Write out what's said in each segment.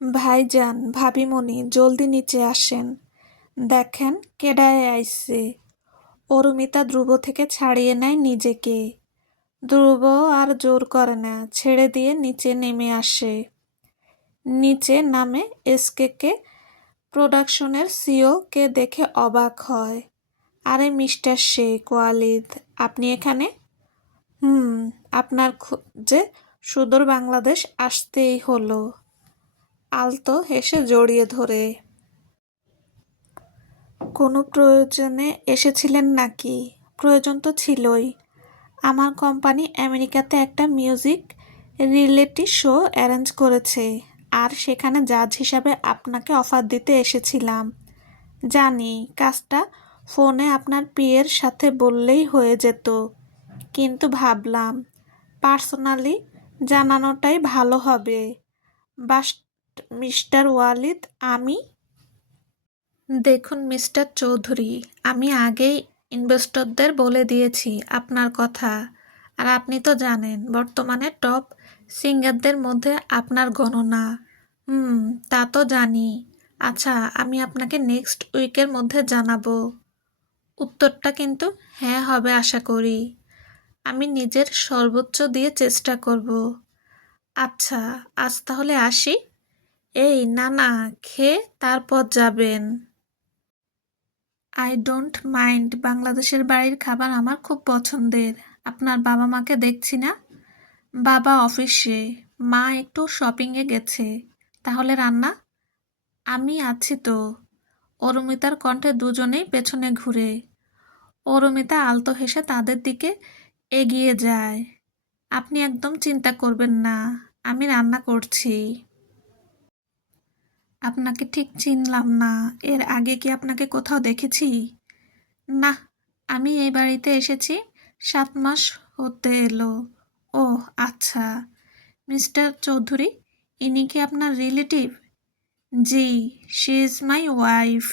ভাইজান ভাবিমণি জলদি নিচে আসেন। দেখেন কেডায়ে আইছে। অরুমিতা ধ্রুব থেকে ছাড়িয়ে নেয় নিজেকে। ধ্রুব আর জোর করে না, ছেড়ে দিয়ে নিচে নেমে আসে। নিচে নামে এসকে প্রোডাকশনের সিও কে দেখে অবাক হয়। আরে মিস্টার শেখ ওয়ালিদ, আপনি এখানে? হুম, আপনার খোঁজে সুদূর বাংলাদেশ আসতেই হলো। আলতো হেসে জড়িয়ে ধরে। কোনো প্রয়োজনে এসেছিলেন নাকি? প্রয়োজন তো ছিলই। আমার কোম্পানি আমেরিকাতে একটা মিউজিক রিয়েলিটি শো অ্যারেঞ্জ করেছে, আর সেখানে জাজ হিসাবে আপনাকে অফার দিতে এসেছিলাম। জানি কাজটা ফোনে আপনার পিএর সাথে বললেই হয়ে যেত, কিন্তু ভাবলাম পার্সোনালি জানানোটাই ভালো হবে। বাস মিস্টার ওয়ালিদ, আমি দেখুন মিস্টার চৌধুরী, আমি আগেই ইনভেস্টরদের বলে দিয়েছি আপনার কথা। আর আপনি তো জানেন বর্তমানে টপ সিঙ্গারদের মধ্যে আপনার গণনা। তা তো জানি। আচ্ছা, আমি আপনাকে নেক্সট উইকের মধ্যে জানাবো। উত্তরটা কিন্তু হ্যাঁ হবে আশা করি। আমি নিজের সর্বোচ্চ দিয়ে চেষ্টা করব। আচ্ছা, আজ তাহলে আসি। এই না না, খেয়ে তারপর যাবেন। আই ডোন্ট মাইন্ড, বাংলাদেশের বাড়ির খাবার আমার খুব পছন্দের। আপনার বাবা মাকে দেখছি না? বাবা অফিসে, মা একটু শপিংয়ে গেছে। তাহলে রান্না? আমি আছি তো। অরুমিতার কণ্ঠে দুজনেই পেছনে ঘুরে। অরুমিতা আলতো হেসে তাদের দিকে এগিয়ে যায়। আপনি একদম চিন্তা করবেন না, আমি রান্না করছি। আপনাকে ঠিক চিনলাম না। এর আগে কি আপনাকে কোথাও দেখেছি? না, আমি এই বাড়িতে এসেছি 7 মাস হতে এলো। ওহ আচ্ছা, মিস্টার চৌধুরী, ইনি কি আপনার relative? G, she is my wife.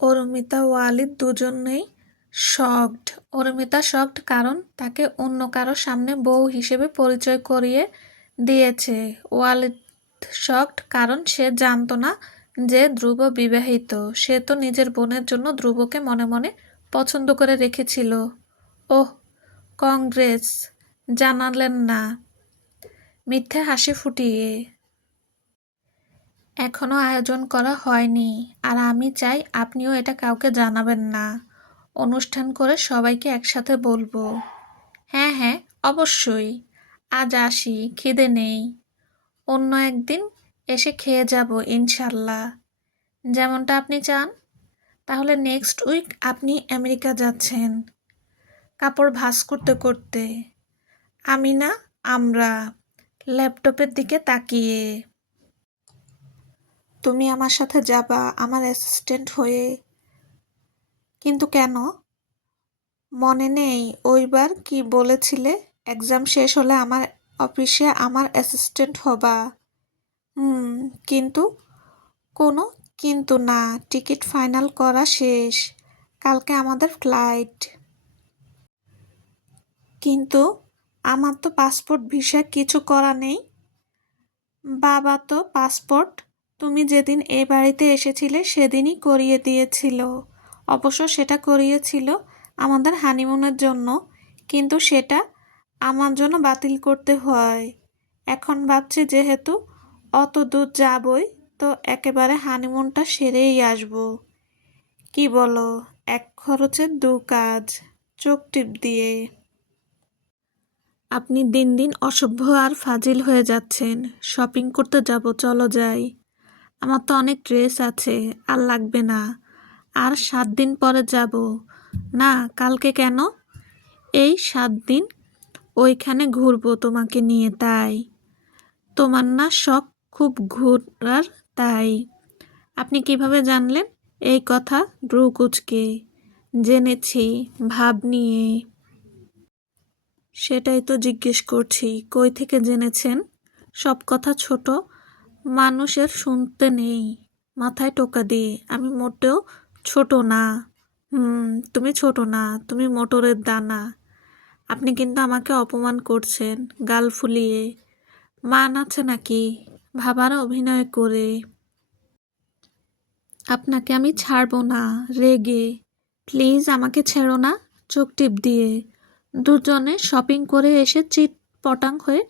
Arumita Walid দুজনেই শকড। অরুমিতা শকড কারণ তাকে অন্য কারো সামনে বউ হিসেবে পরিচয় করিয়ে দিয়েছে। ওয়ালিদ শকড কারণ সে জানতো না যে ধ্রুব বিবাহিত। সে তো নিজের বোনের জন্য ধ্রুবকে মনে মনে পছন্দ করে রেখেছিল। ওহ, কংগ্রেস, জানালেন না? মিথ্যে হাসি ফুটিয়ে। এখনো আয়োজন করা হয়নি, আর আমি চাই আপনিও এটা কাউকে জানাবেন না। অনুষ্ঠান করে সবাইকে একসাথে বলবো। হ্যাঁ হ্যাঁ, অবশ্যই। আজ আসি, খিদে নেই। অন্য একদিন এসে খেয়ে যাব ইনশাল্লাহ। যেমনটা আপনি চান। তাহলে নেক্সট উইক আপনি আমেরিকা যাচ্ছেন? কাপড় ভাঁজ করতে করতে। আমি না, আমরা। ল্যাপটপের দিকে তাকিয়ে। তুমি আমার সাথে যাবা আমার অ্যাসিস্ট্যান্ট হয়ে? কিন্তু কেন? মনে নেই ওইবার কি বলেছিলে? এক্সাম শেষ হলে আমার অফিসে আমার অ্যাসিস্ট্যান্ট হবা। কিন্তু? কোনো কিন্তু না, টিকিট ফাইনাল করা শেষ। কালকে আমাদের ফ্লাইট। কিন্তু আমার তো পাসপোর্ট ভিসা কিছু করা নেই। বাবা তো পাসপোর্ট তুমি যেদিন এ বাড়িতে এসেছিলে সেদিনই করিয়ে দিয়েছিল। অবশ্য সেটা করিয়েছিল আমাদের হানিমুনের জন্য, কিন্তু সেটা আমার জন্য বাতিল করতে হয়। এখন ভাবছি যেহেতু অত দূর যাবই, তো একেবারে হানিমুনটা সেরেই আসবো। কি বলো? এক খরচে দু কাজ। চোখ টিপ দিয়ে। আপনি দিন দিন অসভ্য আর ফাজিল হয়ে যাচ্ছেন। শপিং করতে যাব, চলো যাই। আমার তো অনেক ড্রেস আছে, আর লাগবে না। আর 7 দিন পরে যাব। না, কালকে কেন? এই 7 দিন ওইখানে ঘুরবো তোমাকে নিয়ে, তাই। তোমার না শখ খুব ঘোরার, তাই। আপনি কিভাবে জানলেন এই কথা? ভ্রু কুঁচকে। জেনেছি, ভাব নিয়ে। সেটাই তো জিজ্ঞেস করছি, কই থেকে জেনেছেন? সব কথা ছোট মানুষের শুনতে নেই। মাথায় টোকা দিয়ে। আমি মোটেও ছোট না। তুমি ছোট না, তুমি মোটরের দানা। আপনি কিন্তু আমাকে অপমান করছেন, গাল ফুলিয়ে। মান আছে নাকি? ভাবার অভিনয় করে। আপনাকে আমি ছাড়বো না, রেগে। প্লিজ আমাকে ছেড়ো না, চোখ টিপ দিয়ে। দুজনে শপিং করে এসে চিটপটাং হয়ে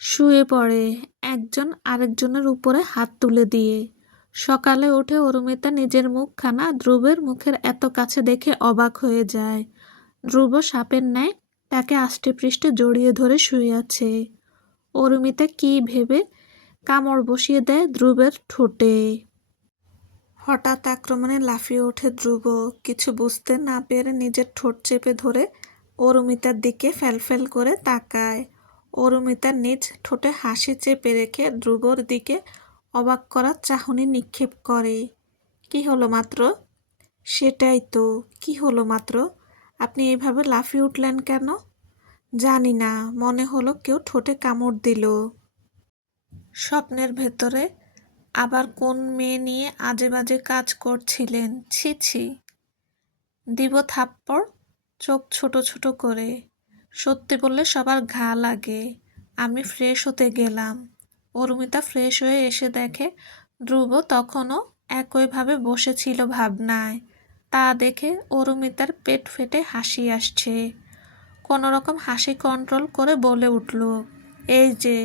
শুয়ে পড়ে, একজন আরেকজনের উপরে হাত তুলে দিয়ে। সকালে উঠে অরুমিতা নিজের মুখখানা ধ্রুবের মুখের এত কাছে দেখে অবাক হয়ে যায়। ধ্রুব সাপের ন্যায় তাকে আষ্টেপৃষ্ঠে জড়িয়ে ধরে শুয়ে আছে। অরুমিতা কি ভেবে কামড় বসিয়ে দেয় ধ্রুবের ঠোঁটে। হঠাৎ আক্রমণে লাফিয়ে ওঠে ধ্রুব, কিছু বুঝতে না পেরে নিজের ঠোঁট চেপে ধরে অরুমিতার দিকে ফ্যালফ্যাল করে তাকায়। অরুমিতা নিজ ঠোঁটে হাসি চেপে রেখে ধ্রুবর দিকে অবাক করার চাহনি নিক্ষেপ করে। কি হলো মাত্র? সেটাই তো, কি হলো মাত্র? আপনি এইভাবে লাফিয়ে উঠলেন কেন? জানি না, মনে হলো কেউ ঠোঁটে কামড় দিল। স্বপ্নের ভেতরে আবার কোন মেয়ে নিয়ে আজে বাজে কাজ করছিলেন? ছি ছি। দিব থাপ্পড়, চোখ ছোট ছোট করে। সত্যি বললে সবার ঘা লাগে। আমি ফ্রেশ হতে গেলাম। অরুমিতা ফ্রেশ হয়ে এসে দেখে ধ্রুব তখনও একইভাবে বসেছিল ভাবনায়। তা দেখে অরুমিতার পেট ফেটে হাসি আসছে। কোনো রকম হাসি কন্ট্রোল করে বলে উঠল, এই যে,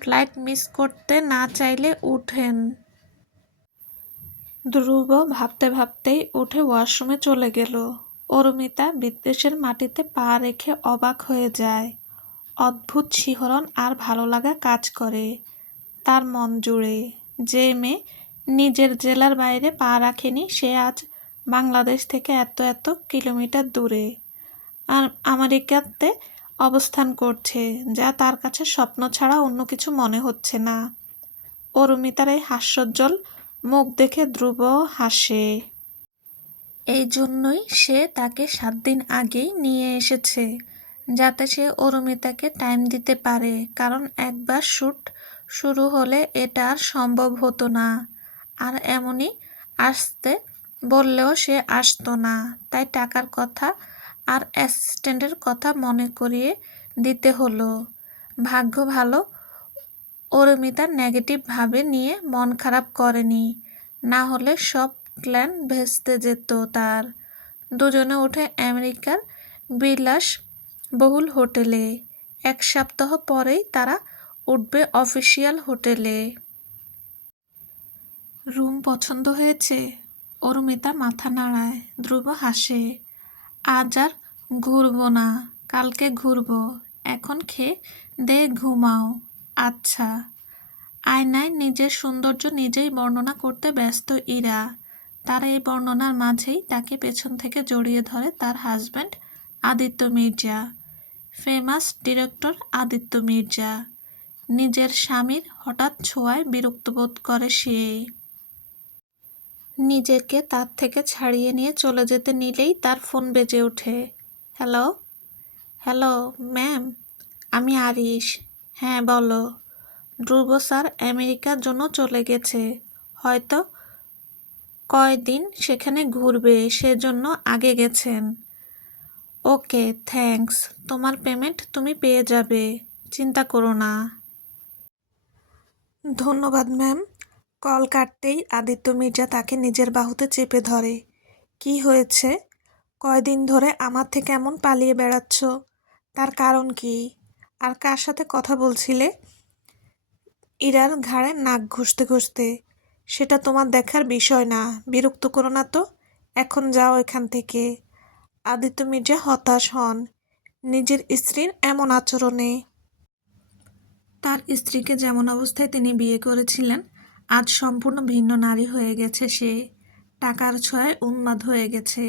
ফ্লাইট মিস করতে না চাইলে উঠেন। ধ্রুব ভাবতে ভাবতেই উঠে ওয়াশরুমে চলে গেল। অরুমিতা বিদ্বেষের মাটিতে পা রেখে অবাক হয়ে যায়। অদ্ভুত শিহরণ আর ভালো লাগা কাজ করে তার মন জুড়ে। যে মেয়ে নিজের জেলার বাইরে পা রাখেনি সে আজ বাংলাদেশ থেকে এত এত কিলোমিটার দূরে আর আমেরিকাতে অবস্থান করছে, যা তার কাছে স্বপ্ন ছাড়া অন্য কিছু মনে হচ্ছে না। অরুমিতার এই হাস্যোজ্জ্বল মুখ দেখে ধ্রুব হাসে। এই জন্যই সে তাকে 7 দিন আগেই নিয়ে এসেছে, যাতে সে অরুমিতাকে টাইম দিতে পারে, কারণ একবার শ্যুট শুরু হলে এটা আর সম্ভব হতো না। আর এমনই আসতে বললেও সে আসতো না, তাই টাকার কথা আর অ্যাসিস্ট্যান্টের কথা মনে করিয়ে দিতে হলো। ভাগ্য ভালো অরুমিতা নেগেটিভ ভাবে নিয়ে মন খারাপ করেনি, না হলে সব প্ল্যান ভেস্তে যেত তার। দুজনে উঠে আমেরিকার বিলাস বহুল হোটেলে। 1 সপ্তাহ পরেই তারা উঠবে অফিসিয়াল হোটেলে। রুম পছন্দ হয়েছে? অরুমিতা মাথা নাড়ায়। ধ্রুব হাসে। আজ আর ঘুরবো না, কালকে ঘুরবো। এখন খেয়ে দে ঘুমাও। আচ্ছা। আয়নায় নিজের সৌন্দর্য নিজেই বর্ণনা করতে ব্যস্ত ইরা। তার এই বর্ণনার মাঝেই তাকে পেছন থেকে জড়িয়ে ধরে তার husband Aditya Mirza. Famous director Aditya Mirza. নিজের স্বামীর হঠাৎ ছোঁয়ায় বিরক্ত বোধ করে সে। নিজেকে তার থেকে ছাড়িয়ে নিয়ে চলে যেতে নিলেই তার ফোন বেজে ওঠে। হ্যালো? হ্যালো ম্যাম, আমি আরিশ। হ্যাঁ বলো। ধ্রুব স্যার আমেরিকার জন্য চলে গেছে, হয়তো কয়দিন সেখানে ঘুরবে, সেজন্য আগে গেছেন। ওকে থ্যাঙ্কস, তোমার পেমেন্ট তুমি পেয়ে যাবে, চিন্তা করো না। ধন্যবাদ ম্যাম। কল কাটতেই আদিত্য মির্জা তাকে নিজের বাহুতে চেপে ধরে। কি হয়েছে? কয়দিন ধরে আমার থেকে এমন পালিয়ে বেড়াচ্ছ? তার কারণ কি? আর কার সাথে কথা বলছিলে? ইরার ঘাড়ে নাক ঘষতে ঘষতে। সেটা তোমার দেখার বিষয় না, বিরক্ত করো না তো। এখন যাও এখান থেকে। আদিত্য মির্জা হতাশ হন নিজের স্ত্রীর এমন আচরণে। তার স্ত্রীকে যেমন অবস্থায় তিনি বিয়ে করেছিলেন, আজ সম্পূর্ণ ভিন্ন নারী হয়ে গেছে সে। টাকার ছোঁয়ায় উন্মাদ হয়ে গেছে।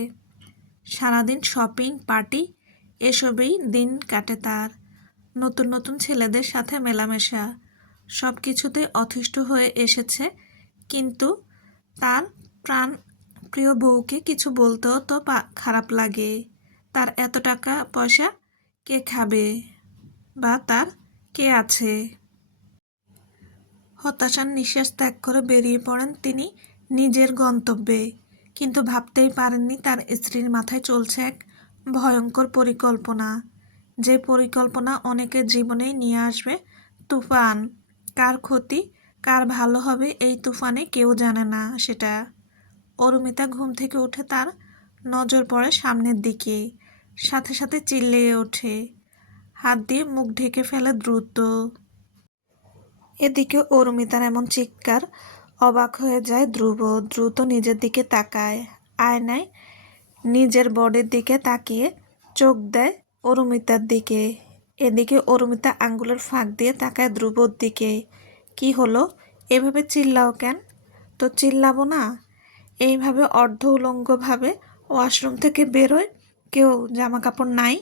সারাদিন শপিং, পার্টি, এসবেই দিন কাটে তার। নতুন নতুন ছেলেদের সাথে মেলামেশা, সব কিছুতেই অতিষ্ঠ হয়ে এসেছে। কিন্তু তার প্রাণ প্রিয় বউকে কিছু বলতেও তো খারাপ লাগে। তার এত টাকা পয়সা কে খাবে, বা তার কে আছে? হতাশার নিঃশ্বাস ত্যাগ করে বেরিয়ে পড়েন তিনি নিজের গন্তব্যে। কিন্তু ভাবতেই পারেননি তার স্ত্রীর মাথায় চলছে এক ভয়ঙ্কর পরিকল্পনা, যে পরিকল্পনা অনেকের জীবনেই নিয়ে আসবে তুফান। কার ক্ষতি কার ভালো হবে এই তুফানে কেউ জানে না সেটা। অরুমিতা ঘুম থেকে উঠে তার নজর পড়ে সামনের দিকে, সাথে সাথে চিল্লিয়ে ওঠে, হাত দিয়ে মুখ ঢেকে ফেলে দ্রুত। এদিকে অরুমিতার এমন চিৎকার অবাক হয়ে যায় ধ্রুব। দ্রুত নিজের দিকে তাকায়, আয়নায় নিজের বডির দিকে তাকিয়ে চোখ দেয় অরুমিতার দিকে। এদিকে অরুমিতা আঙ্গুলের ফাঁক দিয়ে তাকায় ধ্রুবর দিকে। কি হলো, এভাবে চিল্লাও কেন? তো চিল্লাবো না? এইভাবে অর্ধ উলঙ্গভাবে ওয়াশরুম থেকে বেরোয় কেউ? জামা কাপড় নাই?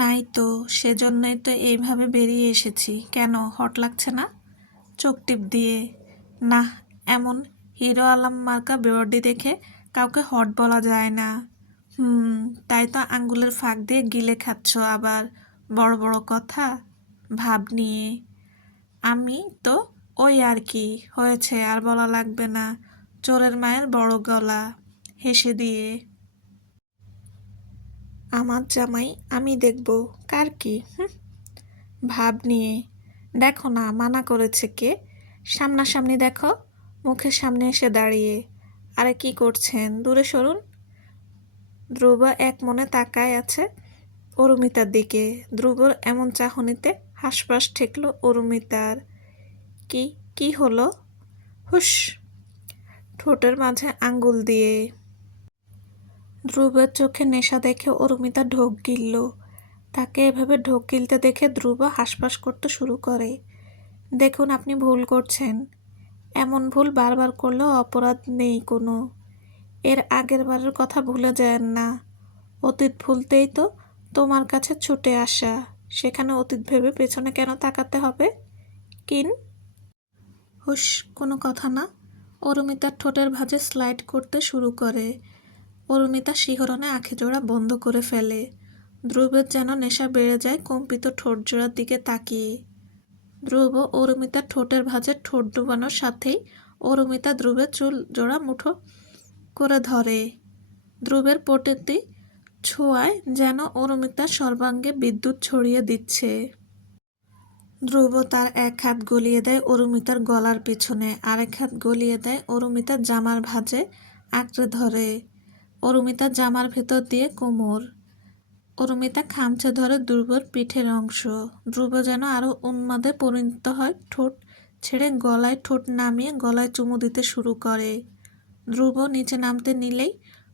নাই তো, সেজন্যই তো এইভাবে বেরিয়ে এসেছি। কেন, হট লাগছে না? চোখ টিপ দিয়ে। না, এমন হিরো আলম মার্কা বডি দেখে কাউকে হট বলা যায় না। তাই তো আঙ্গুলের ফাঁক দিয়ে গিলে খাচ্ছ আবার বড় বড় কথা ভাব নিয়ে। আমি তো ওই আর কি, হয়েছে আর বলা লাগবে না। চোরের মায়ের বড় গলা, হেসে দিয়ে। আমার জামাই আমি দেখব, কার কি ভাব নিয়ে। দেখো না, মানা করেছে কে? সামনাসামনি দেখো, মুখের সামনে এসে দাঁড়িয়ে। আরে কি করছেন, দূরে সরুন। ধ্রুব এক মনে তাকায় আছে অরুমিতার দিকে। ধ্রুবর এমন চাহনিতে হাসপাস ঠেকল অরুমিতার। কি কি হলো? হুস, ঠোঁটের মাঝে আঙ্গুল দিয়ে। ধ্রুবের চোখে নেশা দেখে অরুমিতা ঢোক গিলল। তাকে এভাবে ঢোক গিলতে দেখে ধ্রুব হাসপাস করতে শুরু করে। দেখুন, আপনি ভুল করছেন। এমন ভুল বারবার করলেও অপরাধ নেই কোনো। এর আগের বারের কথা ভুলে যায়েন না। অতীত ভুলতেই তো তোমার কাছে ছুটে আসা। সেখানে অতীত ভেবে পেছনে কেন তাকাতে হবে? কিন হুস, কোনো কথা না। অরুমিতার ঠোঁটের ভাঁজে স্লাইড করতে শুরু করে। অরুমিতা শিহরণে আঁখিজোড়া বন্ধ করে ফেলে। ধ্রুবের যেন নেশা বেড়ে যায় কম্পিত ঠোঁটজোড়ার দিকে তাকিয়ে। ধ্রুব অরুমিতার ঠোঁটের ভাঁজে ঠোঁট ডুবানোর সাথেই অরুমিতা ধ্রুবের চুল জোড়া মুঠো করে ধরে। ধ্রুবের প্রতিটি ছোঁয়ায় যেন অরুমিতার সর্বাঙ্গে বিদ্যুৎ ছড়িয়ে দিচ্ছে। ধ্রুব তার এক হাত গলিয়ে দেয় অরুমিতার গলার পিছনে, আরেক হাত গলিয়ে দেয় অরুমিতার জামার ভাঁজে আঁকড়ে ধরে। অরুমিতার জামার ভেতর দিয়ে কোমর। অরুমিতা খামচে ধরে ধ্রুবর পিঠের অংশ। ধ্রুব যেন আরো উন্মাদে পরিণত হয়, ঠোঁট ছেড়ে গলায় ঠোঁট নামিয়ে গলায় চুমু দিতে শুরু করে। ধ্রুব নিচে নামতে নিলেই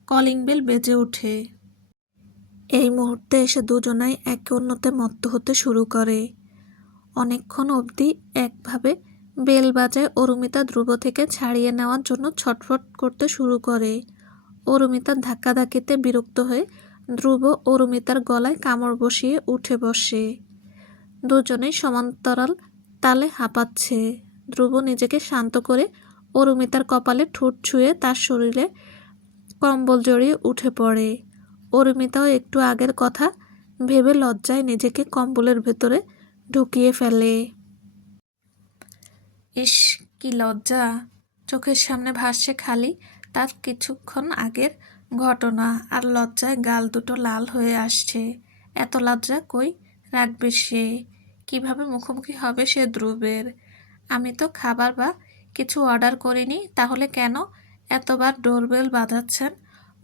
কলিং বেল বেজে ওঠে। এই মুহূর্তে এসে দুজনাই একে অন্যতে মত্ত হতে শুরু করে। অনেকক্ষণ অবধি একভাবে বেল বাজায় অরুমিতা ধ্রুব থেকে ছাড়িয়ে নেওয়ার জন্য ছটফট করতে শুরু করে। অরুমিতার ধাক্কাধাক্কিতে বিরক্ত হয়ে ধ্রুব অরুমিতার গলায় কামড় বসিয়ে উঠে বসে। দুজনেই সমান্তরাল তালে হাঁপাচ্ছে। ধ্রুব নিজেকে শান্ত করে অরুমিতার কপালে ঠোঁট ছুঁয়ে তার শরীরে কম্বল জড়িয়ে উঠে পড়ে। অরুমিতাও একটু আগের কথা ভেবে লজ্জায় নিজেকে কম্বলের ভেতরে ঢুকিয়ে ফেলে। ইস, কি লজ্জা! চোখের সামনে ভাসছে খালি তার কিছুক্ষণ আগের ঘটনা, আর লজ্জায় গাল দুটো লাল হয়ে আসছে। এত লজ্জা কই রাখবে সে? কিভাবে মুখোমুখি হবে সে ধ্রুবের? আমি তো খাবার বা কিছু অর্ডার করিনি, তাহলে কেন এতবার ডোরবেল বাজাচ্ছেন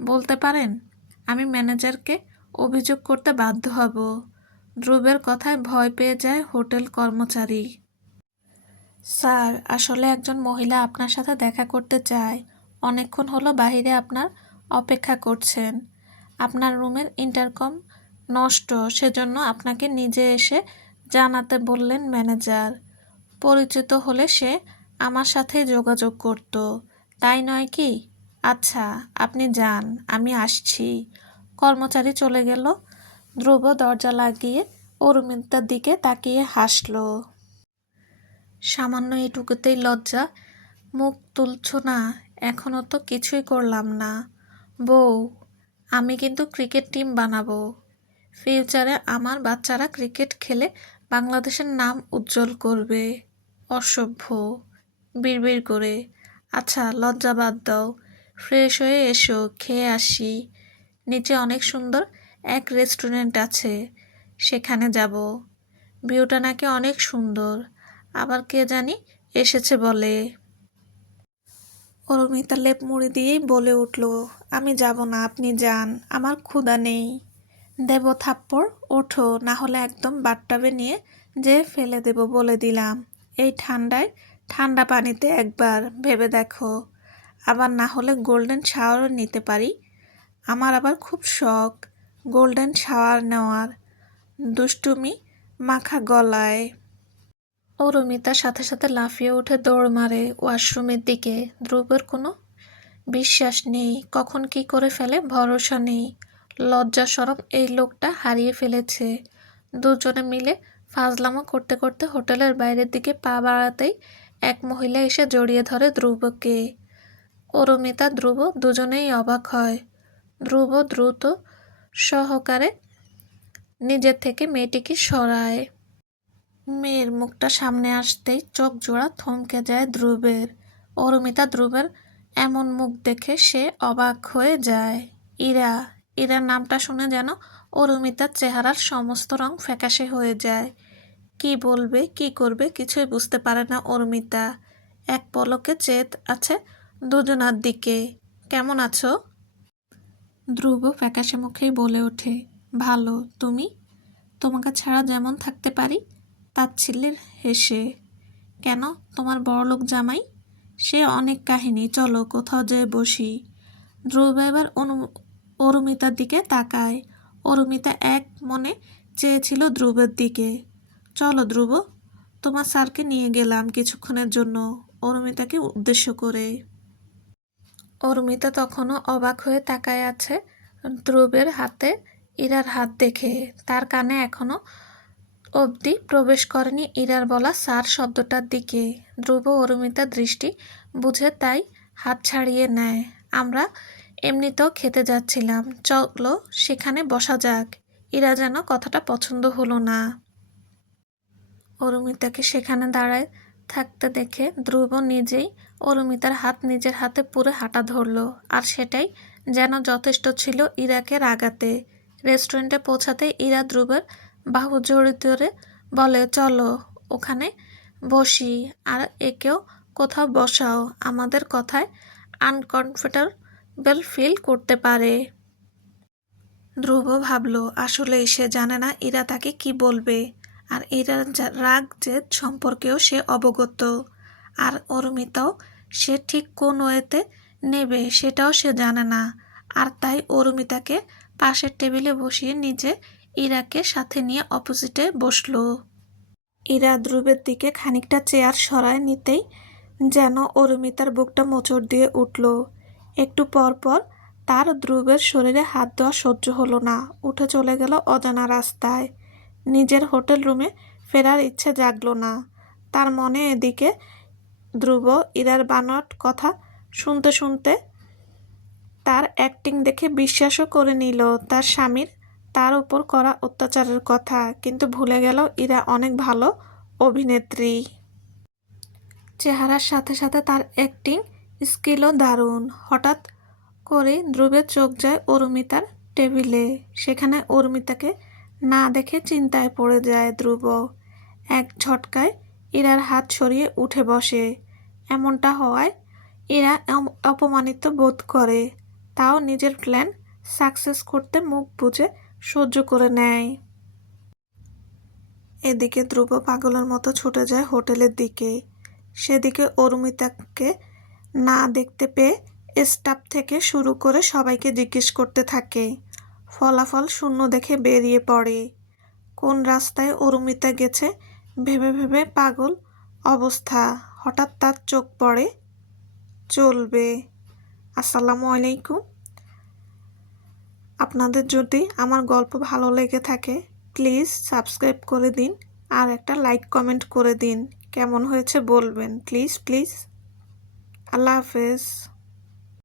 বলতে পারেন? আমি ম্যানেজারকে অভিযোগ করতে বাধ্য হব। ধ্রুবের কথায় ভয় পেয়ে যায় হোটেল কর্মচারী। স্যার, আসলে একজন মহিলা আপনার সাথে দেখা করতে চায়। অনেকক্ষণ হলো বাহিরে আপনার অপেক্ষা করছেন। আপনার রুমের ইন্টারকম নষ্ট, সেজন্য আপনাকে নিজে এসে জানাতে বললেন ম্যানেজার। পরিচিত হলে সে আমার সাথে যোগাযোগ করত, তাই নয় কি? আচ্ছা, আপনি যান, আমি আসছি। কর্মচারী চলে গেল। ধ্রুব দরজা লাগিয়ে অরুমিতার দিকে তাকিয়ে হাসল। সামান্য এইটুকুতেই লজ্জা? মুখ তুলছ না? এখনও তো কিছুই করলাম না। বউ, আমি কিন্তু ক্রিকেট টিম বানাবো। ফিউচারে আমার বাচ্চারা ক্রিকেট খেলে বাংলাদেশের নাম উজ্জ্বল করবে। অসভ্য, বিড়বিড় করে। আচ্ছা, লজ্জা বাদ দাও, ফ্রেশ হয়ে এসো, খেয়ে আসি। নিচে অনেক সুন্দর এক রেস্টুরেন্ট আছে, সেখানে যাব। ভিউটা নাকি অনেক সুন্দর। আবার কে জানি এসেছে বলে। অরুমিতা লেপ মুড়ি দিয়েই বলে উঠল, আমি যাব না, আপনি যান, আমার ক্ষুধা নেই। দেব থাপ্পড়, ওঠো, না হলে একদম বাথটাবে নিয়ে যে ফেলে দেব বলে দিলাম। এই ঠান্ডায় ঠান্ডা পানিতে একবার ভেবে দেখো, আবার না হলে গোল্ডেন শাওয়ার নিতে পারি। আমার আবার খুব শখ গোল্ডেন শাওয়ার নেওয়ার। দুষ্টুমি মাখা গলায় অরুমিতার সাথে সাথে লাফিয়ে উঠে দৌড় মারে ওয়াশরুমের দিকে। ধ্রুবের কোনো বিশ্বাস নেই, কখন কি করে ফেলে ভরসা নেই। লজ্জা শরম এই লোকটা হারিয়ে ফেলেছে। দুজনে মিলে ফাজলামো করতে করতে হোটেলের বাইরের দিকে পা বাড়াতেই এক মহিলা এসে জড়িয়ে ধরে ধ্রুবকে। অরুমিতা ধ্রুব দুজনেই অবাক হয়। ধ্রুব দ্রুত সহকারে নিজের থেকে মেয়েটিকে সরায়। মেয়ের মুখটা সামনে আসতেই চোখ জোড়া থমকে যায় ধ্রুবের। অরুমিতা ধ্রুবের এমন মুখ দেখে সে অবাক হয়ে যায়। ইরা, ইরার নামটা শুনে যেন অরুমিতার চেহারার সমস্ত রং ফ্যাকাশে হয়ে যায়। কি বলবে কি করবে কিছুই বুঝতে পারে না অরুমিতা। এক পলকে চেয়ে আছে দুজনার দিকে। কেমন আছো? ধ্রুব ফ্যাকাশে মুখেই বলে ওঠে, ভালো, তুমি? তোমাকে ছাড়া যেমন থাকতে পারি। তাচ্ছিল্যের হেসে, কেন, তোমার বড়লোক জামাই? সে অনেক কাহিনী, চলো কোথাও যেয়ে বসি। ধ্রুব এবার অরুমিতার দিকে তাকায়। অরুমিতা এক মনে চেয়েছিল ধ্রুবের দিকে। চলো ধ্রুব, তোমার স্যারকে নিয়ে গেলাম কিছুক্ষণের জন্য, অরুমিতাকে উদ্দেশ্য করে। অরুমিতা তখনও অবাক হয়ে তাকায় আছে ধ্রুবের হাতে ইরার হাত দেখে। তার কানে এখনো অবধি প্রবেশ করেনি ইরার বলা স্যার শব্দটার দিকে। ধ্রুব অরুমিতার দৃষ্টি বুঝে তাই হাত ছাড়িয়ে নেয়। আমরা এমনিতেও খেতে যাচ্ছিলাম, চলো সেখানে বসা যাক। ইরা যেন কথাটা পছন্দ হলো না। অরুমিতাকে সেখানে দাঁড়ায় থাকতে দেখে ধ্রুব নিজেই অরুমিতার হাত নিজের হাতে পুরে হাঁটা ধরল। আর সেটাই যেন যথেষ্ট ছিল ইরাকে রাগাতে। রেস্টুরেন্টে পৌঁছাতে ইরা ধ্রুবের বাহু জড়িয়ে ধরে বলে, চলো ওখানে বসি, আর একেও কোথাও বসাও, আমাদের কথায় আনকমফোর্টেবল ফিল করতে পারে। ধ্রুব ভাবল আসলেই সে জানে না ইরা তাকে কি বলবে, আর ইরার রাগ জেদ সম্পর্কেও সে অবগত। আর অরুমিতাও সে ঠিক কোন ওয়েতে নেবে সেটাও সে জানে না। আর তাই অরুমিতাকে পাশের টেবিলে বসিয়ে নিজে ইরাকে সাথে নিয়ে অপোজিটে বসল। ইরা ধ্রুবের দিকে খানিকটা চেয়ার সরায় নিতেই যেন অরুমিতার বুকটা মোচড় দিয়ে উঠল। একটু পর পর তার ধ্রুবের শরীরে হাত দেওয়া সহ্য হলো না, উঠে চলে গেল অজানা রাস্তায়। নিজের হোটেল রুমে ফেরার ইচ্ছে জাগলো না তার মনে। এদিকে ধ্রুব ইরার বানোয়াট কথা শুনতে শুনতে তার অ্যাক্টিং দেখে বিশ্বাসও করে নিল তার স্বামীর তার উপর করা অত্যাচারের কথা, কিন্তু ভুলে গেল ইরা অনেক ভালো অভিনেত্রী। চেহারার সাথে সাথে তার অ্যাক্টিং স্কিলও দারুণ। হঠাৎ করে ধ্রুবের চোখ যায় অরুমিতার টেবিলে। সেখানে অরুমিতাকে না দেখে চিন্তায় পড়ে যায় ধ্রুব। এক ঝটকায় ইরার হাত সরিয়ে উঠে বসে। এমনটা হওয়ায় ইরা অপমানিত বোধ করে, তাও নিজের প্ল্যান সাকসেস করতে মুখ বুজে সহ্য করে নেয়। এদিকে ধ্রুব পাগলের মতো ছুটে যায় হোটেলের দিকে। সেদিকে অরুমিতাকে না দেখতে পেয়ে স্টাফ থেকে শুরু করে সবাইকে জিজ্ঞেস করতে থাকে। ফলাফল শূন্য দেখে বেরিয়ে পড়ে। কোন রাস্তায় অরুমিতা গেছে ভেবে ভেবে পাগল অবস্থা। হঠাৎ তার চোখ পড়ে চলবে। আসসালামু আলাইকুম। আপনাদের যদি আমার গল্প ভালো লেগে থাকে প্লিজ সাবস্ক্রাইব করে দিন, আর একটা লাইক কমেন্ট করে দিন। কেমন হয়েছে বলবেন প্লিজ প্লিজ। আল্লাহ হাফেজ।